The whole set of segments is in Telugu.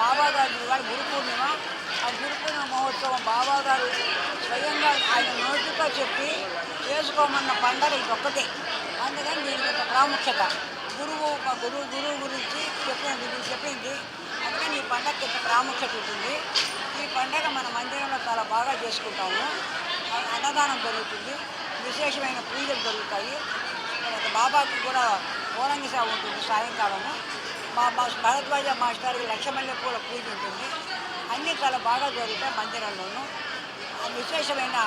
బాబా గారు ఇవాళ గురు పూర్ణిమ. ఆ గురు పూర్ణిమ మహోత్సవం బాబా గారు స్వయంగా ఆయన నోటితో చెప్పి చేసుకోమన్న పండగ ఇదొక్కటే. అందుకని దీనికి ఒక ప్రాముఖ్యత. గురువు గురించి చెప్పింది. అందుకని ఈ పండగకి ఇంత ప్రాముఖ్యత ఉంటుంది. ఈ పండగ మన మందిరంలో చాలా బాగా చేసుకుంటాము. అన్నదానం జరుగుతుంది, విశేషమైన పూజలు జరుగుతాయి. బాబాకి కూడా ఓరంగి సేవ ఉంటుంది సాయంకాలము. మా భరద్వాజ మాస్టర్కి లక్షమల్లె పూల పూజ ఉంటుంది. అన్నీ చాలా బాగా జరుగుతాయి మందిరంలోనూ. విశేషమైన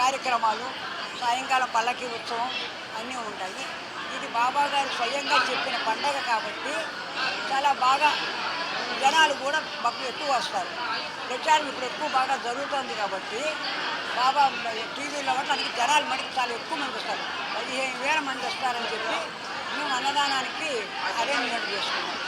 కార్యక్రమాలు, సాయంకాలం పల్లకి ఉత్సవం అన్నీ ఉంటాయి. ఇది బాబా గారు స్వయంగా చెప్పిన పండగ కాబట్టి చాలా బాగా జనాలు కూడా మాకు ఎక్కువ వస్తారు. ప్రచారం ఇప్పుడు ఎక్కువ బాగా జరుగుతుంది కాబట్టి బాబా టీవీలో కూడా మనకి జనాలు మటుకు చాలా ఎక్కువ మంది వస్తారు. 15,000 మంది వస్తారని చెప్పి మేము అన్నదానానికి అరేంజ్మెంట్ చేసుకున్నాం.